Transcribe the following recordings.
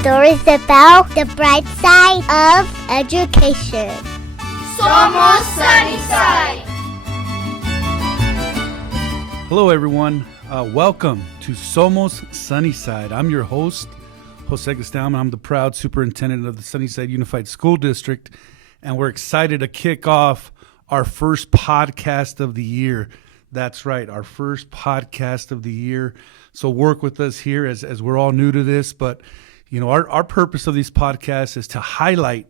Stories about the bright side of education. Somos Sunnyside! Hello everyone, welcome to Somos Sunnyside. I'm your host, Jose Gastelum. I'm the proud superintendent of the Sunnyside Unified School District, and we're excited to kick off our first podcast of the year. That's right, our first podcast of the year. So work with us here as we're all new to this, but you know, our purpose of these podcasts is to highlight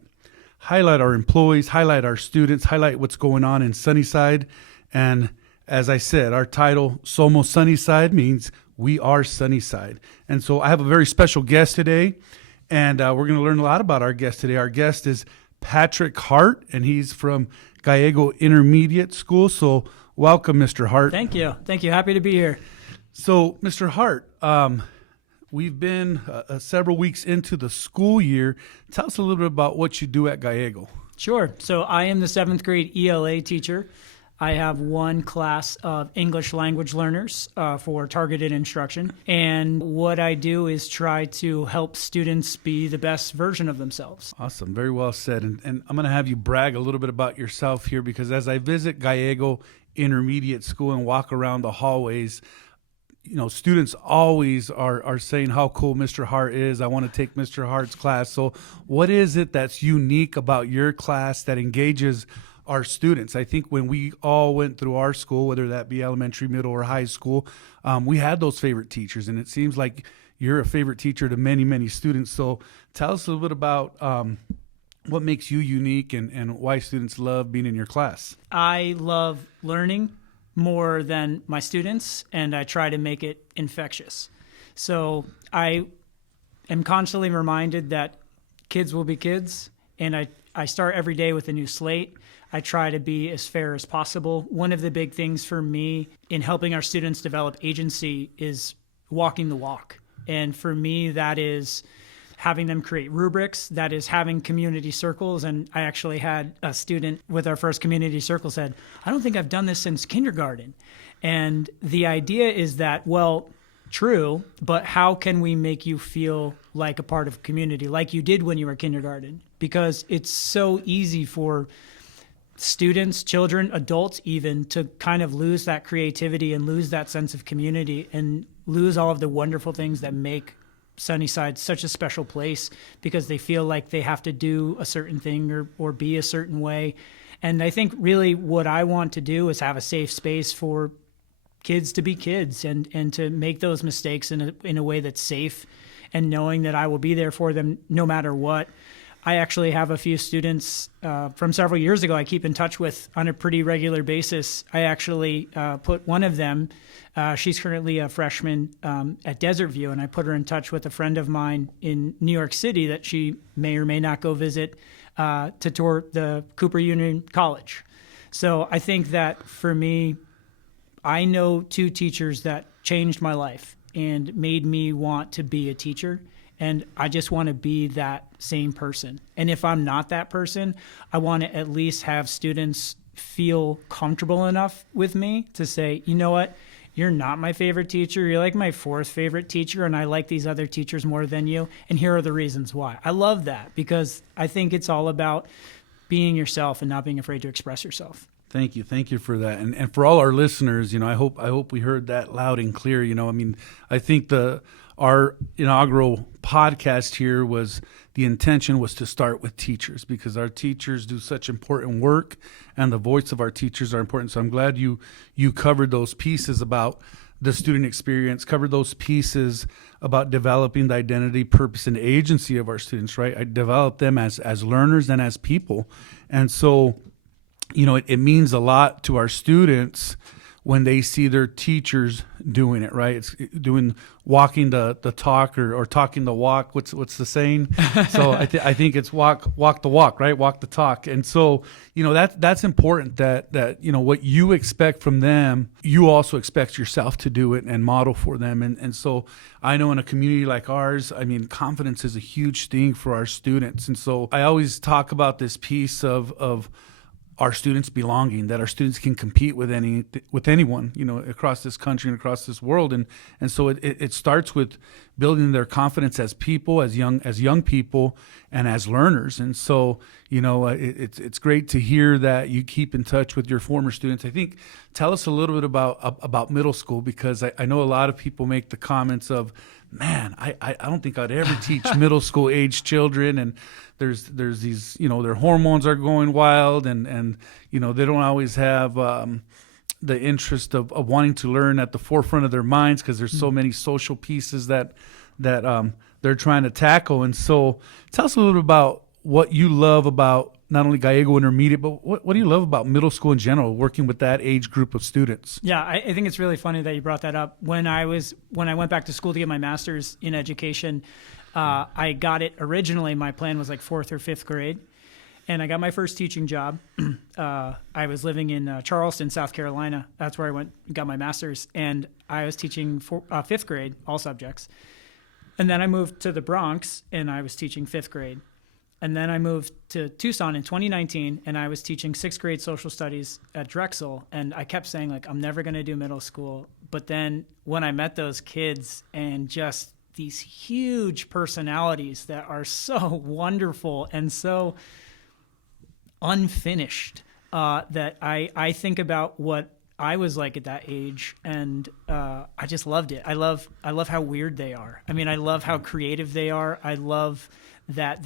our employees, highlight our students, highlight what's going on in Sunnyside. And as I said, our title, Somos Sunnyside, means we are Sunnyside. And so I have a very special guest today, and we're going to learn a lot about our guest today. Our guest is Patrick Hart, and he's from Gallego Intermediate School. So welcome, Mr. Hart. Thank you. Happy to be here. So, Mr. Hart, we've been several weeks into the school year. Tell us a little bit about what you do at Gallego. Sure. So I am the 7th grade ELA teacher. I have one class of English language learners for targeted instruction. And what I do is try to help students be the best version of themselves. Awesome. Very well said. And I'm going to have you brag a little bit about yourself here, because as I visit Gallego Intermediate School and walk around the hallways, you know, students always are saying how cool Mr. Hart is. I want to take Mr. Hart's class. So what is it that's unique about your class that engages our students? I think when we all went through our school, whether that be elementary, middle, or high school, we had those favorite teachers. And it seems like you're a favorite teacher to many, many students. So tell us a little bit about what makes you unique and why students love being in your class. I love learning more than my students, and I try to make it infectious. So I am constantly reminded that kids will be kids, and I start every day with a new slate. I try to be as fair as possible. One of the big things for me in helping our students develop agency is walking the walk. And for me, that is having them create rubrics, that is having community circles. And I actually had a student with our first community circle said, I don't think I've done this since kindergarten. And the idea is that, well, true, but how can we make you feel like a part of community, like you did when you were kindergarten? Because it's so easy for students, children, adults even, to kind of lose that creativity and lose that sense of community and lose all of the wonderful things that make Sunnyside such a special place, because they feel like they have to do a certain thing or be a certain way. And I think really what I want to do is have a safe space for kids to be kids and to make those mistakes in a way that's safe, and knowing that I will be there for them no matter what. I actually have a few students from several years ago I keep in touch with on a pretty regular basis. I actually put one of them, she's currently a freshman at Desert View, and I put her in touch with a friend of mine in New York City that she may or may not go visit to tour the Cooper Union College. So I think that for me, I know 2 teachers that changed my life and made me want to be a teacher. And I just want to be that same person. And if I'm not that person, I want to at least have students feel comfortable enough with me to say, you know what, you're not my favorite teacher. You're like my 4th favorite teacher, and I like these other teachers more than you. And here are the reasons why. I love that, because I think it's all about being yourself and not being afraid to express yourself. Thank you for that, and for all our listeners, you know, I hope we heard that loud and clear. You know, I mean, I think our inaugural podcast here the intention was to start with teachers, because our teachers do such important work, and the voice of our teachers are important. So I'm glad you covered those pieces about the student experience, covered those pieces about developing the identity, purpose, and agency of our students. Right, I develop them as learners and as people, and so, you know, it means a lot to our students when they see their teachers doing it, right? It's walking the talk or talking the walk. What's the saying? So I think it's walk the walk, right? Walk the talk. And so, you know, that's important that, you know, what you expect from them, you also expect yourself to do it and model for them. And so I know in a community like ours, I mean, confidence is a huge thing for our students. And so I always talk about this piece of our students belonging, that our students can compete with anyone, across this country and across this world. And so it starts with building their confidence as people, as young people, and as learners. And so, it's great to hear that you keep in touch with your former students. I think, tell us a little bit about middle school, because I know a lot of people make the comments of, man, I don't think I'd ever teach middle school age children, and there's these, their hormones are going wild, and they don't always have the interest of wanting to learn at the forefront of their minds, because there's so many social pieces that they're trying to tackle. And so tell us a little bit about what you love about not only Gallego Intermediate, but what do you love about middle school in general, working with that age group of students? Yeah, I think it's really funny that you brought that up. When I went back to school to get my master's in education, I got it originally. My plan was like 4th or 5th grade, and I got my first teaching job. I was living in Charleston, South Carolina. That's where I went and got my master's, and I was teaching 5th grade, all subjects. And then I moved to the Bronx, and I was teaching 5th grade. And then I moved to Tucson in 2019, and I was teaching 6th grade social studies at Drexel. And I kept saying, like, I'm never going to do middle school. But then when I met those kids, and just these huge personalities that are so wonderful and so unfinished, that I think about what I was like at that age, and I just loved it. I love how weird they are. I mean, I love how creative they are. I love that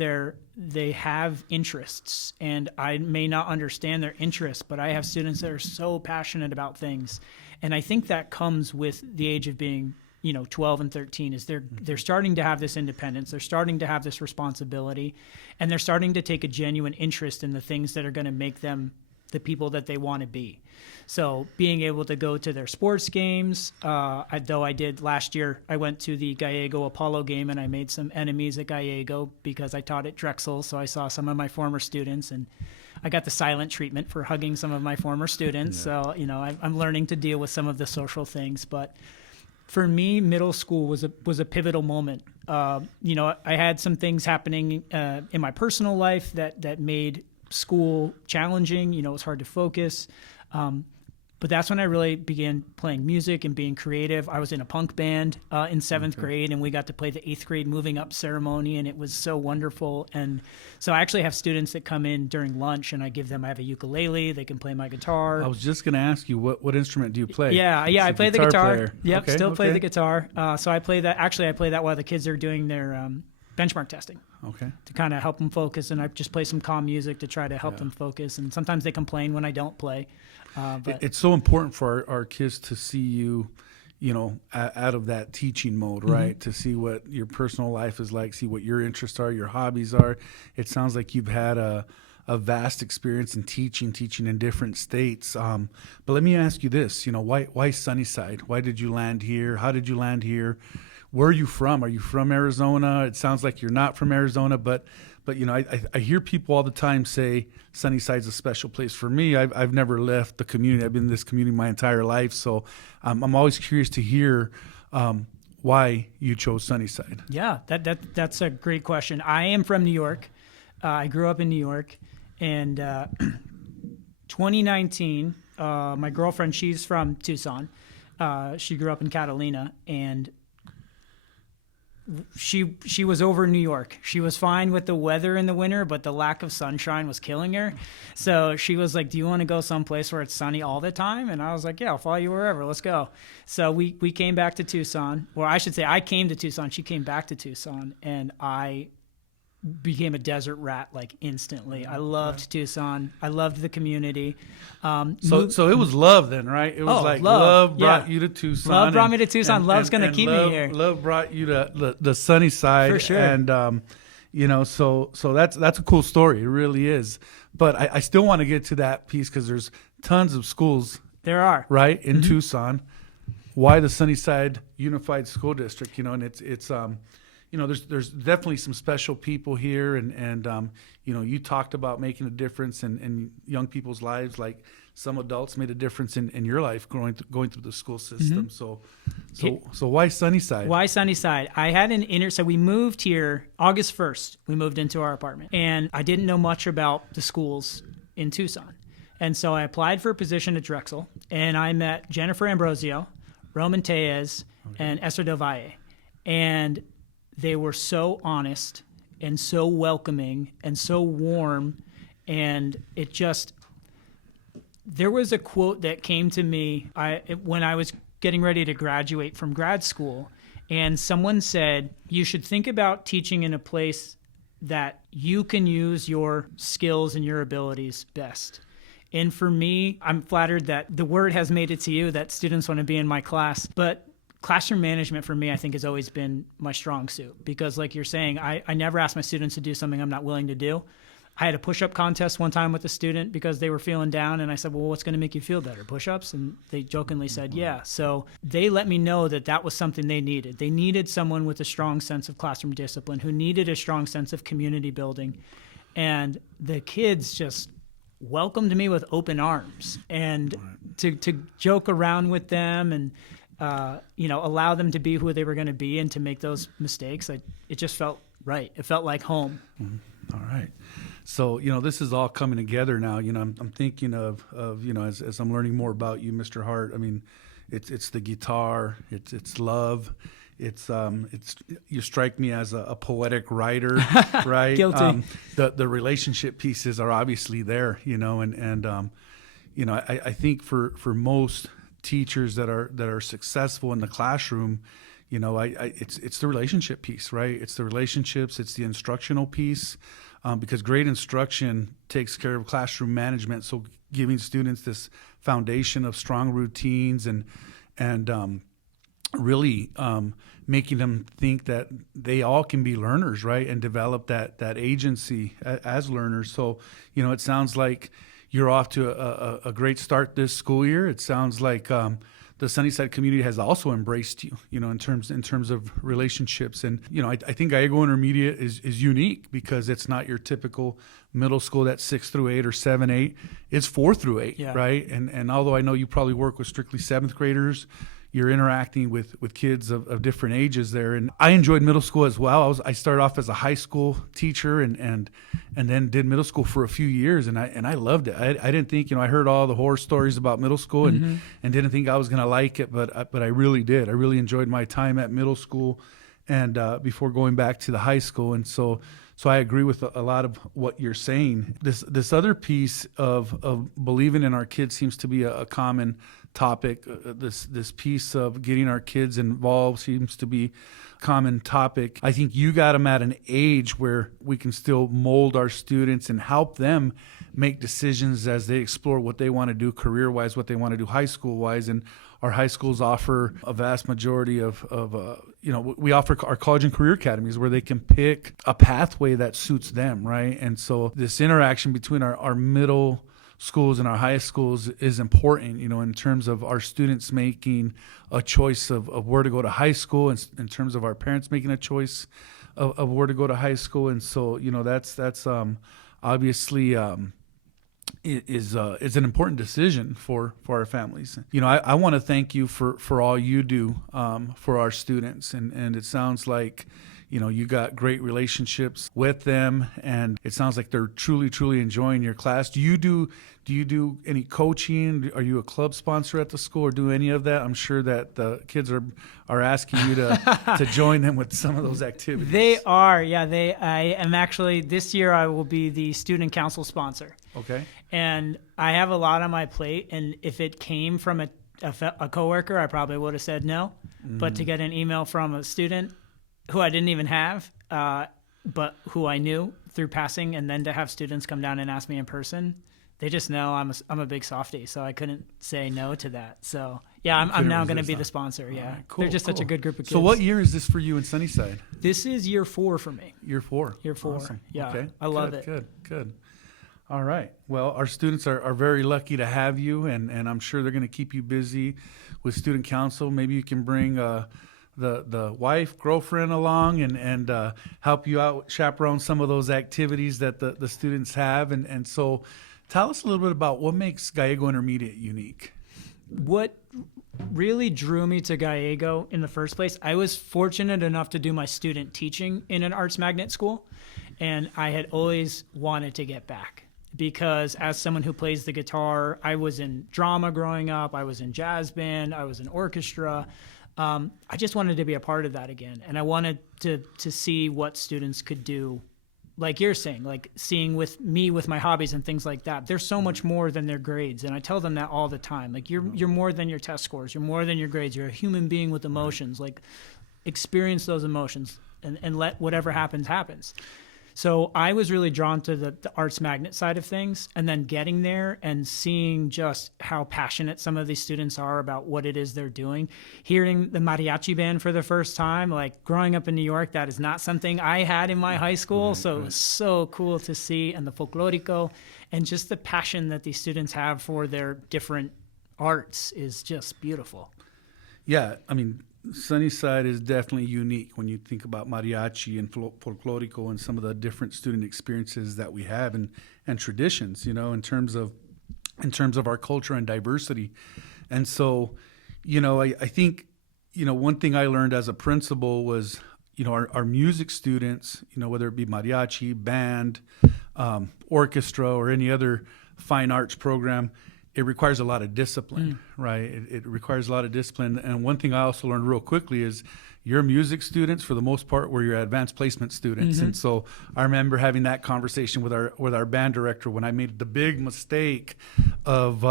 they have interests, and I may not understand their interests, but I have students that are so passionate about things. And I think that comes with the age of being, 12 and 13, is they're starting to have this independence, they're starting to have this responsibility, and they're starting to take a genuine interest in the things that are going to make them the people that they want to be. So being able to go to their sports games, though I did last year, I went to the Gallego Apollo game, and I made some enemies at Gallego because I taught at Drexel. So I saw some of my former students, and I got the silent treatment for hugging some of my former students. Yeah. So, I'm learning to deal with some of the social things. But for me, middle school was a pivotal moment. I had some things happening in my personal life that made school challenging. It was hard to focus. But that's when I really began playing music and being creative. I was in a punk band in 7th grade, and we got to play the 8th grade moving up ceremony, and it was so wonderful. And so I actually have students that come in during lunch, and I have a ukulele. They can play my guitar. I was just going to ask you, what instrument do you play? Yeah, I play the guitar. Player. Yep, still play the guitar. So I play that. Actually, I play that while the kids are doing their benchmark testing. Okay. To kind of help them focus, and I just play some calm music to try to help them focus. And sometimes they complain when I don't play. But it's so important for our kids to see you, out of that teaching mode, right? To see what your personal life is like, see what your interests are, your hobbies are. It sounds like you've had a vast experience in teaching in different states. But let me ask you this, why Sunnyside? Why did you land here? How did you land here? Where are you from? Are you from Arizona? It sounds like you're not from Arizona, but I hear people all the time say Sunnyside's a special place. For me, I've never left the community. I've been in this community my entire life, so I'm always curious to hear why you chose Sunnyside. Yeah, that's a great question. I am from New York. I grew up in New York, and 2019, my girlfriend, she's from Tucson. She grew up in Catalina, and she was over in New York. She was fine with the weather in the winter, but the lack of sunshine was killing her. So she was like, do you want to go someplace where it's sunny all the time? And I was like, yeah, I'll follow you wherever. Let's go. So we came back to Tucson. Or I should say I came to Tucson. She came back to Tucson, and I became a desert rat like instantly. I loved Tucson. I loved the community. So it was love then, right? It was love brought you to Tucson. Love brought me to Tucson. Love's going to keep me here. Love brought you to the sunny side. For sure. And, so that's a cool story. It really is. But I still want to get to that piece because there's tons of schools. There are. Right? In Tucson. Why the Sunnyside Unified School District? And it's there's definitely some special people here, and you talked about making a difference in young people's lives, like some adults made a difference in your life going through the school system. So why Sunnyside? Why Sunnyside? I had so we moved here August 1st. We moved into our apartment, and I didn't know much about the schools in Tucson. And so I applied for a position at Drexel, and I met Jennifer Ambrosio, Roman Tellez, and Esther Del Valle. And they were so honest and so welcoming and so warm. And it just, there was a quote that came to me when I was getting ready to graduate from grad school. And someone said, you should think about teaching in a place that you can use your skills and your abilities best. And for me, I'm flattered that the word has made it to you that students want to be in my class. But classroom management for me, I think, has always been my strong suit. Because like you're saying, I never ask my students to do something I'm not willing to do. I had a push-up contest one time with a student because they were feeling down. And I said, well, what's going to make you feel better? Push-ups? And they jokingly said, yeah. So they let me know that that was something they needed. They needed someone with a strong sense of classroom discipline, who needed a strong sense of community building. And the kids just welcomed me with open arms, and to joke around with them and allow them to be who they were going to be and to make those mistakes. It just felt right. It felt like home. All right. So, this is all coming together now. I'm thinking of as I'm learning more about you, Mr. Hart. I mean, it's the guitar, it's love. It's you strike me as a poetic writer, right? Guilty. The relationship pieces are obviously there, I think for most teachers that are successful in the classroom, it's the relationship piece, right? It's the relationships, it's the instructional piece, because great instruction takes care of classroom management. So giving students this foundation of strong routines and really making them think that they all can be learners, right? And develop that agency as learners. So, it sounds like you're off to a great start this school year. It sounds like the Sunnyside community has also embraced you, in terms of relationships. And, I think Gallego Intermediate is unique because it's not your typical middle school that's 6 through 8 or 7, 8. It's 4 through 8, yeah. Right? And although I know you probably work with strictly 7th graders, you're interacting with kids of different ages there. And I enjoyed middle school as well. I started off as a high school teacher and then did middle school for a few years, and I loved it. I didn't think, I heard all the horror stories about middle school and didn't think I was going to like it, but I really did. I really enjoyed my time at middle school and before going back to the high school. And so I agree with a lot of what you're saying. This other piece of believing in our kids seems to be a common topic. This piece of getting our kids involved seems to be a common topic. I think you got them at an age where we can still mold our students and help them make decisions as they explore what they want to do career-wise, what they want to do high school-wise. And our high schools offer a vast majority of we offer our college and career academies where they can pick a pathway that suits them, right? And so this interaction between our middle schools and our high schools is important, in terms of our students making a choice of where to go to high school, and in terms of our parents making a choice of where to go to high school. And so, that's obviously is an important decision for our families. I want to thank you for all you do for our students, and it sounds like you got great relationships with them, and it sounds like they're truly enjoying your class. Do you do any coaching? Are you a club sponsor at the school, or do any of that? I'm sure that the kids are asking you to join them with some of those activities. They are, yeah. I am actually, this year I will be the student council sponsor. Okay. And I have a lot on my plate, and if it came from a coworker, I probably would have said no. But to get an email from a student who I didn't even have, but who I knew through passing, and then to have students come down and ask me in person, they just know I'm a big softie, so I couldn't say no to that. So yeah, I'm now going to be the sponsor. Yeah, right, cool, they're just such a good group of kids. So what year is this for you in Sunnyside? This is year 4 for me. Year 4. Year 4. Awesome. Yeah, okay. I love it. Good. All right. Well, our students are very lucky to have you, and I'm sure they're going to keep you busy with student council. Maybe you can bring the wife, girlfriend along and help you out, chaperone some of those activities that the students have. And so tell us a little bit about what makes Gallego Intermediate unique. What really drew me to Gallego in the first place, I was fortunate enough to do my student teaching in an arts magnet school, and I had always wanted to get back. because as someone who plays the guitar, I was in drama growing up, I was in jazz band, I was in orchestra. I just wanted to be a part of that again. And I wanted to see what students could do. Like you're saying, like seeing with me with my hobbies and things like that, they're so much more than their grades. And I tell them that all the time. Like you're more than your test scores. You're more than your grades. You're a human being with emotions. Like experience those emotions and let whatever happens. So I was really drawn to the arts magnet side of things, and then getting there and seeing just how passionate some of these students are about what it is they're doing. Hearing the mariachi band for the first time, like growing up in New York, that is not something I had in my high school. So it was so cool to see, and the folklorico, and just the passion that these students have for their different arts is just beautiful. Yeah, I mean, Sunnyside is definitely unique when you think about mariachi and folklorico and some of the different student experiences that we have and traditions, you know, in terms of our culture and diversity. And so, you know, I think, you know, one thing I learned as a principal was, you know, our music students, you know, whether it be mariachi, band, orchestra, or any other fine arts program, it requires a lot of discipline, right? It requires a lot of discipline. And one thing I also learned real quickly is your music students, for the most part, were your advanced placement students. And so I remember having that conversation with our band director when I made the big mistake of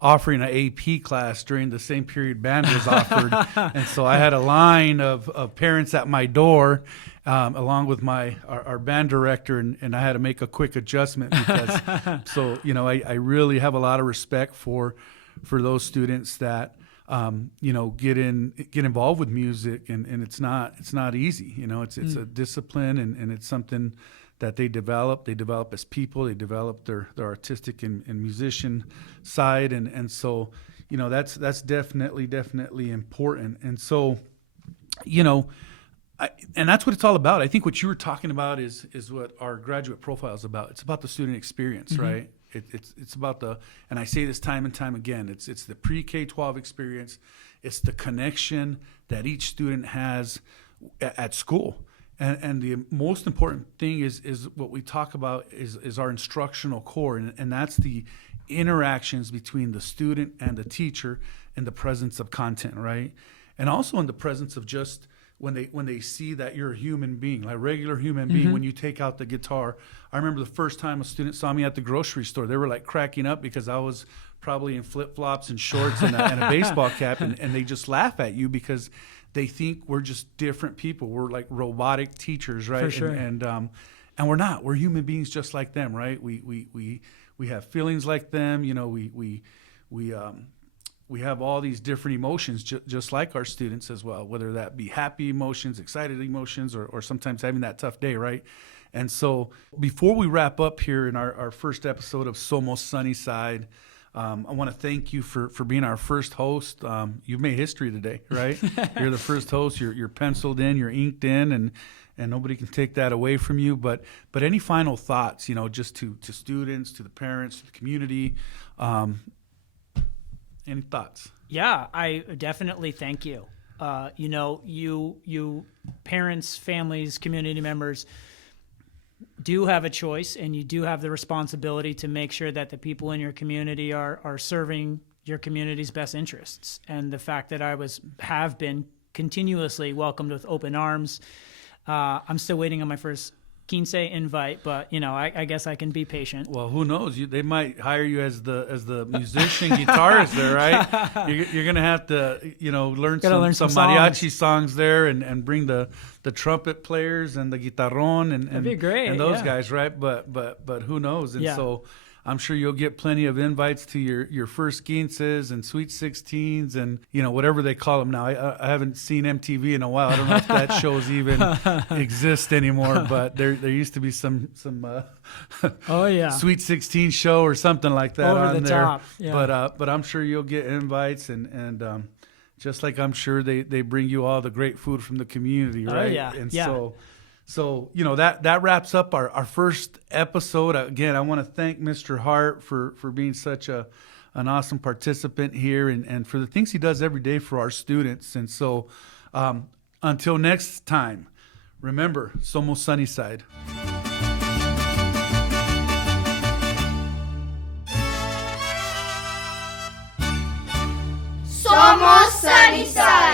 offering an AP class during the same period band was offered. And so I had a line of parents at my door, along with our band director, and I had to make a quick adjustment because, so, you know, I really have a lot of respect for those students that, you know, get involved with music, and it's not easy, you know, it's a discipline, and it's something that they develop as people, they develop their artistic and musician side. And so, you know, that's definitely important. And so, you know, and that's what it's all about. I think what you were talking about is what our graduate profile is about. It's about the student experience, right? It's about and I say this time and time again, it's the pre-K-12 experience. It's the connection that each student has at school. And the most important thing is what we talk about is our instructional core, and that's the interactions between the student and the teacher in the presence of content, right? And also in the presence of just when they see that you're a human being, like a regular human being, when you take out the guitar. I remember the first time a student saw me at the grocery store, they were like cracking up because I was probably in flip-flops and shorts and a baseball cap, and they just laugh at you because they think we're just different people. We're like robotic teachers, right? For sure. And we're not. We're human beings just like them, right? We have feelings like them. You know, we have all these different emotions, just like our students as well, whether that be happy emotions, excited emotions, or sometimes having that tough day, right? And so before we wrap up here in our first episode of Somos Sunnyside, I want to thank you for being our first host. You've made history today, right? You're the first host. You're penciled in, you're inked in, and nobody can take that away from you. But any final thoughts, you know, just to students, to the parents, to the community, any thoughts? Yeah, I definitely thank you. You know, you parents, families, community members do have a choice, and you do have the responsibility to make sure that the people in your community are serving your community's best interests. And the fact that I have been continuously welcomed with open arms. I'm still waiting on my first quince invite, but you know, I guess I can be patient. Well, who knows? They might hire you as the musician guitarist there, right? You're gonna have to, you know, learn some mariachi songs there, and bring the trumpet players and the guitarrón and that'd be great, and those guys, right? But who knows? And so I'm sure you'll get plenty of invites to your first quinces and sweet 16s and, you know, whatever they call them now. I haven't seen MTV in a while. I don't know if that shows even exist anymore, but there used to be some sweet 16 show or something like that over on the there. top. Yeah. But I'm sure you'll get invites and just like I'm sure they bring you all the great food from the community, right? Oh, yeah. And yeah. So, you know, that wraps up our first episode. Again, I want to thank Mr. Hart for being such an awesome participant here and for the things he does every day for our students. And so until next time, remember, Somos Sunnyside. Somos Sunnyside.